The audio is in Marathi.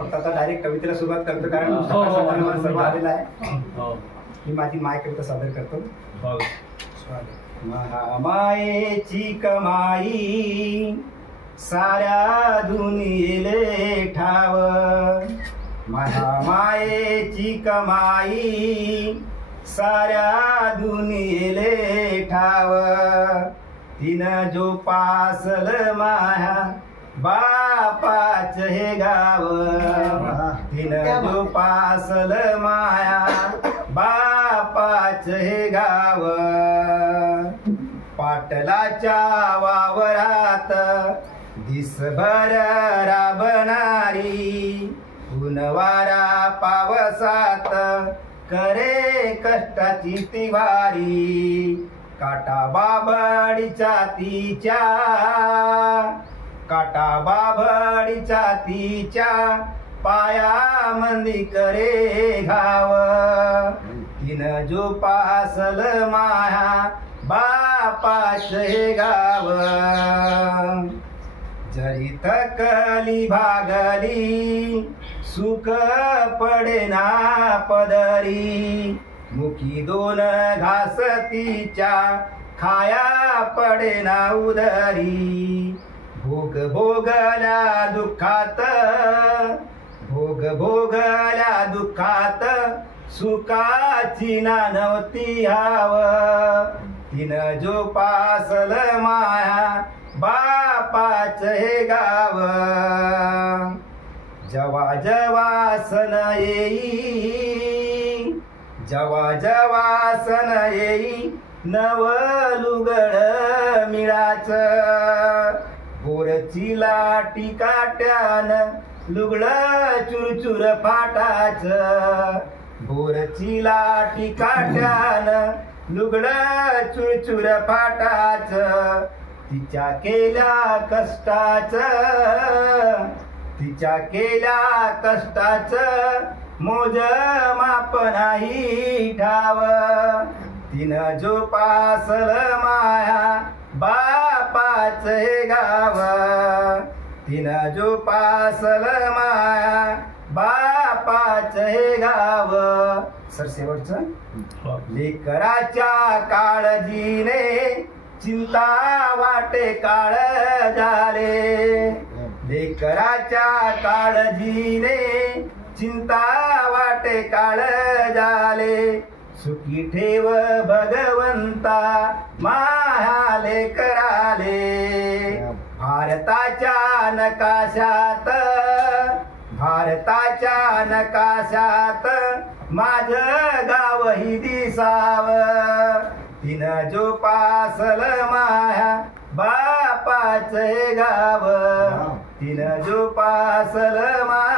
फक्त आता डायरेक्ट कवितेला सुरुवात करतो कारण सर्व आलेला आहे. मी माझी माय कविता सादर करतो. महामायेची कमाई साऱ्या दुनियेले ठाव, महामायेची कमाई साऱ्या दुनियेले ठाव, तिनं जो पासल माया बापाच हे गाव, तिनं जो पासल माया बापाच हे गाव, पाटलाच्या वावरात दिसभर राबणारी, ऊनवारा पावसात करे कष्टाची तिवारी, काटा बाबडीच्या तिच्या, काटा बाबडीच्या तिच्या पायामंदी करे घाव, तिनं जो पासल माया बापाच हे गाव, जरी थकली भागली सुख पडेना पदरी, मुखी दोन घास तिच्या खाया पडेना उदरी, भोग भोगल्या दुःखात, भोग भोगल्या दुःखात सुखाची ना नव्हती हाव, तिनं जो पासल माया बापाच हे गाव, जवा जवा सण येई, जवा जवा सण येई नव लुगड मिळाच, बोरची लाटी काट्यान लुगड चुरचुर फाटाच, बोरची लाटी काट्यान लुगड चुरचुर फाटाच, तिच्या केल्या कष्टाच, तिच्या केल्या कष्टाच मोज माप नाही ठाव, तिनं जो पासल माया बापाच हे गाव, तिनं जो पासल माया बापाच हे गाव. सर शेवटचं, लेकराच्या काळजीने चिंता वाटे काळ झाले, लेकराच्या काळजीने चिंता वाटे काळ झाले, सुखी ठेव भगवंता माया लेकराले, भारताच्या नकाशात, भारताच्या नकाशात माझं गावही दिसाव, तिनं जो पासल माया बापाच हे गाव, तिनं जो पासल माया